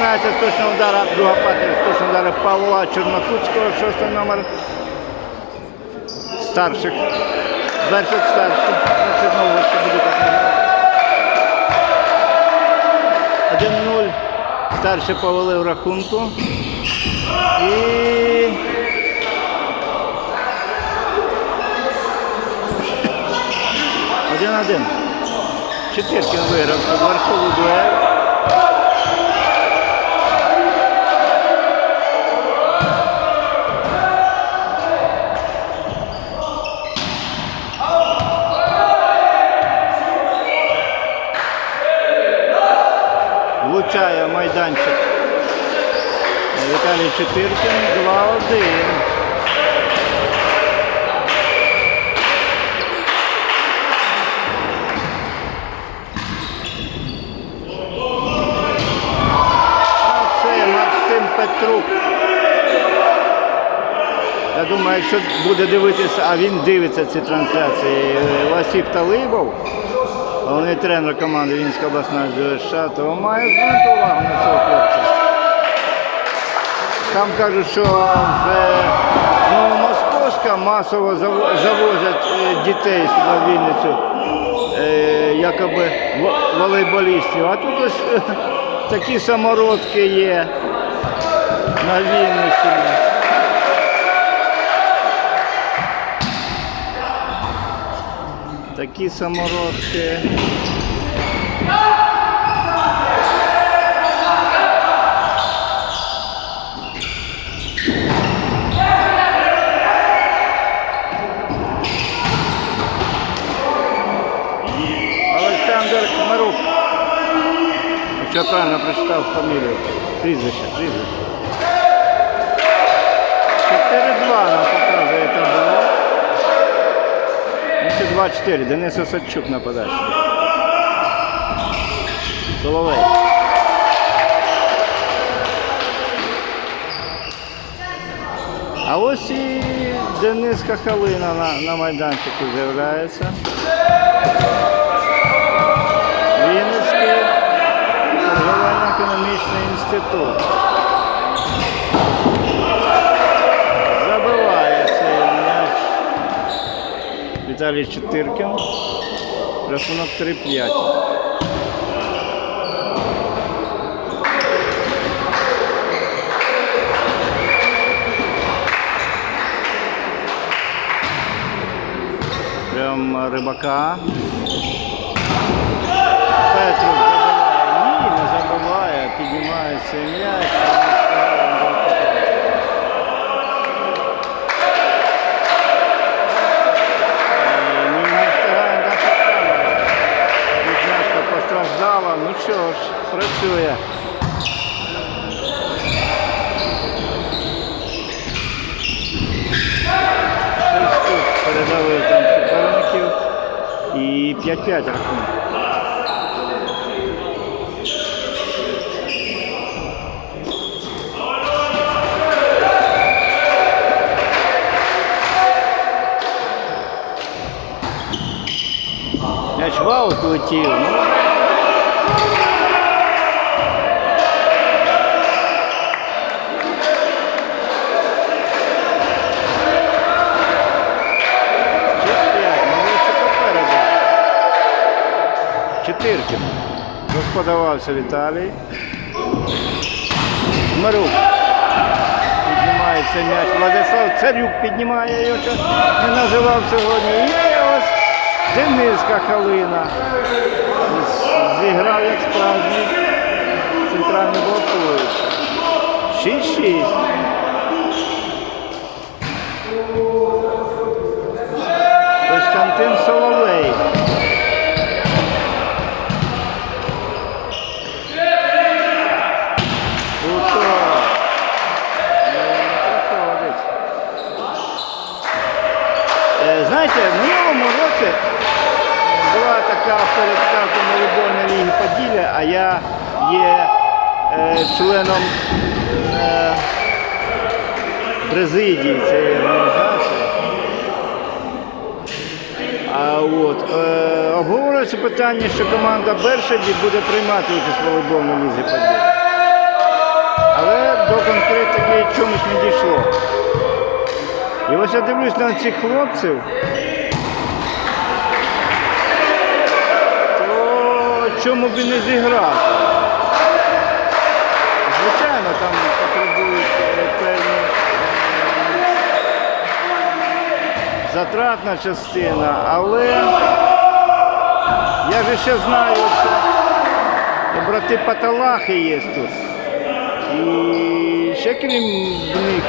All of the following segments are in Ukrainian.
починається з точного удара, друга партія з точного удара Павла Чорнокутського, шостий номер. Старших. Бершик старший. На Чорногорську буде так. 1-0. Старший повели в рахунку. І один-один. Четвіркін виграв верхову дуель. Майданчик. Віталій Четвіркін 2-1. Це Максим Петрук. Я думаю, якщо буде дивитися, а він дивиться ці трансляції, Васіп Талибов, головний тренер команди Вінська обласна то має звернути увагу на цього хлопця. Там кажуть, що в Новомосковська масово завозять е, дітей сюди в Вінницю, е, якоби волейболістів. А тут ось е, такі самородки є на Вінниччині. Такі самородки. Олександр Хмарук. Я правильно прочитав фамілію. Прізвище, прізвище. 2-4. Денис Осадчук на подачі. Соловей. А ось і Денис Кахалина на, на майданчику з'являється. Вінницький торговельно-економічний інститут. Віталій Чотиркін. Рахунок 3-5. Прям рибака. Петрук забиває. Ні, не забиває, піднімається м'яч. Працює. Шість штук передавив там суперників. І 5-5 рахунок. М'яч в аут Розподавався Віталій. Марук. Піднімається м'яч. Владислав Царюк піднімає його, що не називав сьогодні. І ось Денис Кахалина. Зіграв як справжній центральний блокуючий. 6-6. Знаєте, в минулому році була така перед стартом волейбольної ліги Поділля, а я є е, членом е, президії цієї організації. А от е, обговорюється питання, що команда Бершаді буде приймати участь в волейбольній лізі Поділля. Але до конкретики чомусь не дійшло. І ось я дивлюсь на цих хлопців. То чому б не зіграти? Звичайно, там потребують е, певні е, затратна частина, але я же ще знаю, що брати Паталахи є тут. І ще крім них,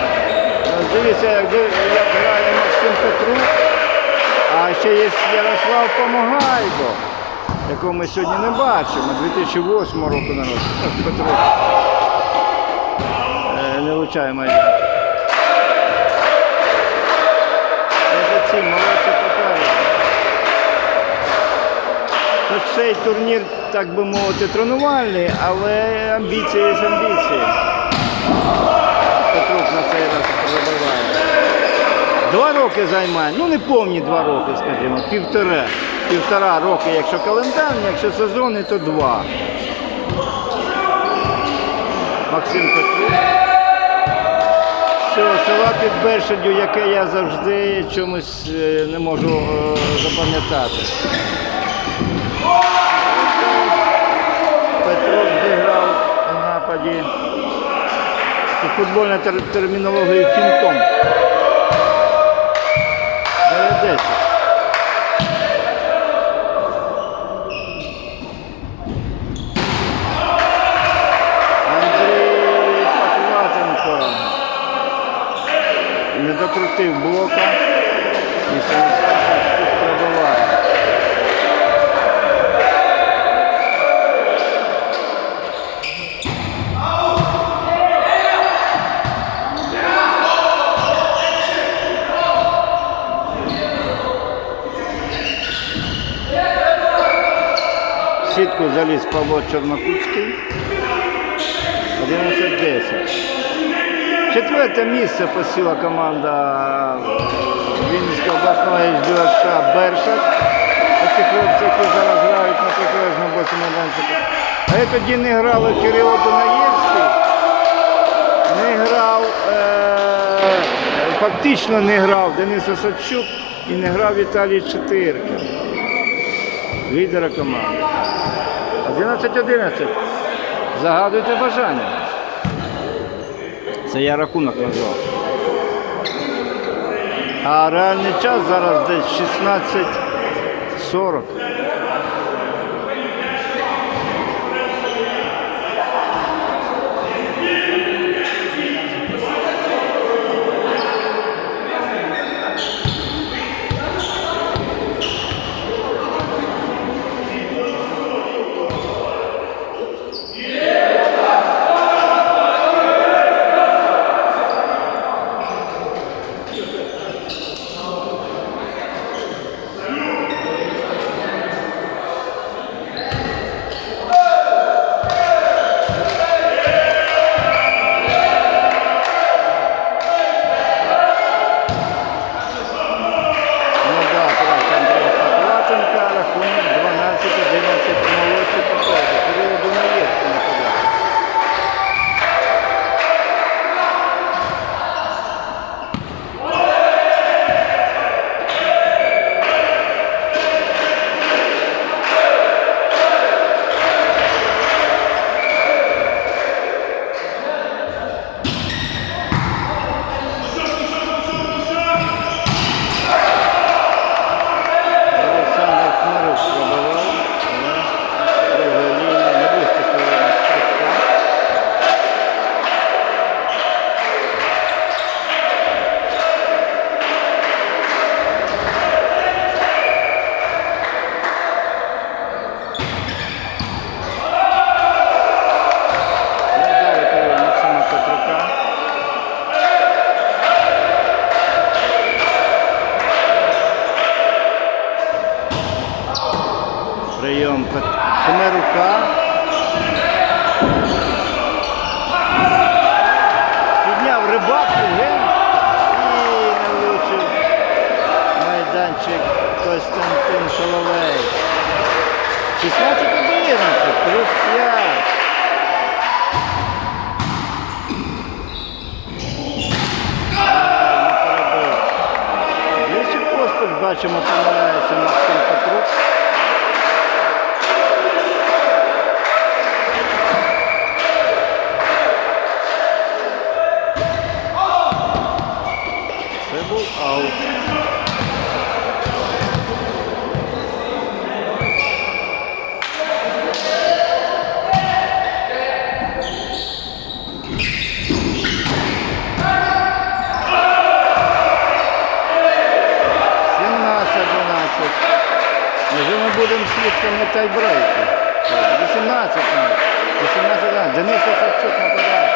дивіться, як, грає Максим Петрук, а ще є Ярослав Помогайбо, якого ми сьогодні не бачимо, 2008 року народу. Ось Петрук е, не влучає майдан. Цей турнір, так би мовити, тренувальний, але амбіції є амбіції. Петрук на цей раз. Два роки займає, ну не повні два роки, скажімо, півтора. Півтора роки, якщо календарні, якщо сезонний, то два. Максим Петрук. Цього села під Бершадю, яке я завжди чомусь е, не можу е, запам'ятати. Петров зіграв у нападі у футбольній тер- термінології фінтом. হয়েছে Сітку заліз Павло Чорнокутський. 11-10. Четверте місце посіла команда Вінницького обласного СДШ Бершак. Оці хлопці, які зараз грають на протилежному боці майданчика. А я тоді не грали Кирило Дунаєвський, не грав, е- фактично не грав Денис Осадчук і не грав Віталій Чотиркін, лідера команди. 11-11. Загадуйте бажання. Це я рахунок назвав. А реальний час зараз десь 16.40. прийом рука. Підняв рибаку ген і влучив майданчик Костянтин Соловей. 16 11 плюс 5. Бачимо, помиляється Максим тайбрейку. 18 навіть. 18 да. Денис Осадчук нападає.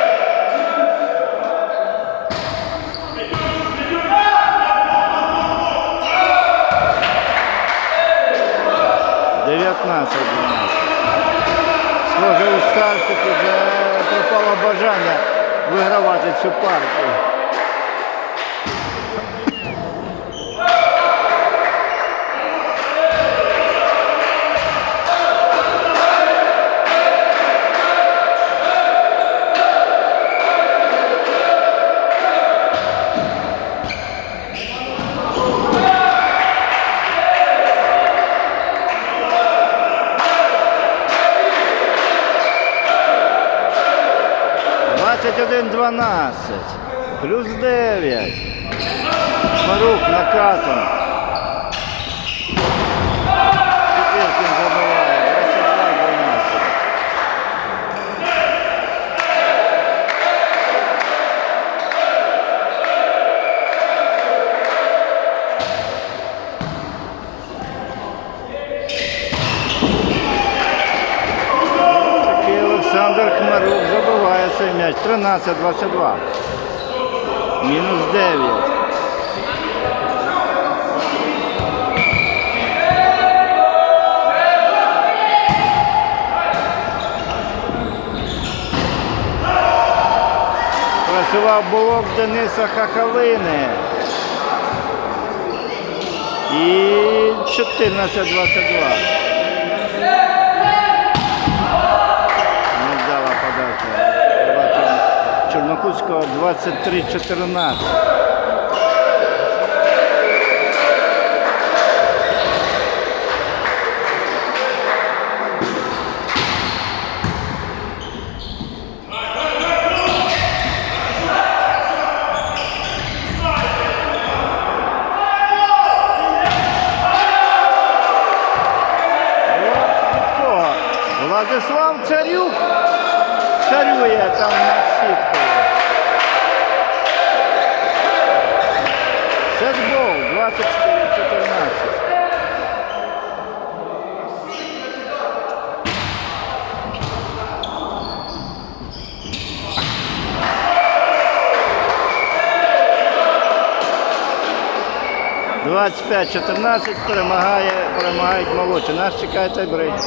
Дев'ятнадцять Схоже, у старших вже пропало бажання вигравати цю партію. 12, плюс 9. Шмарук накатом. 13, 22. Мінус 9. Працював блок Дениса Хахалини. І 14, 22. Чорнокутського 23-14. 25-14 перемагає, перемагають молодші. Нас чекає тайбрейк.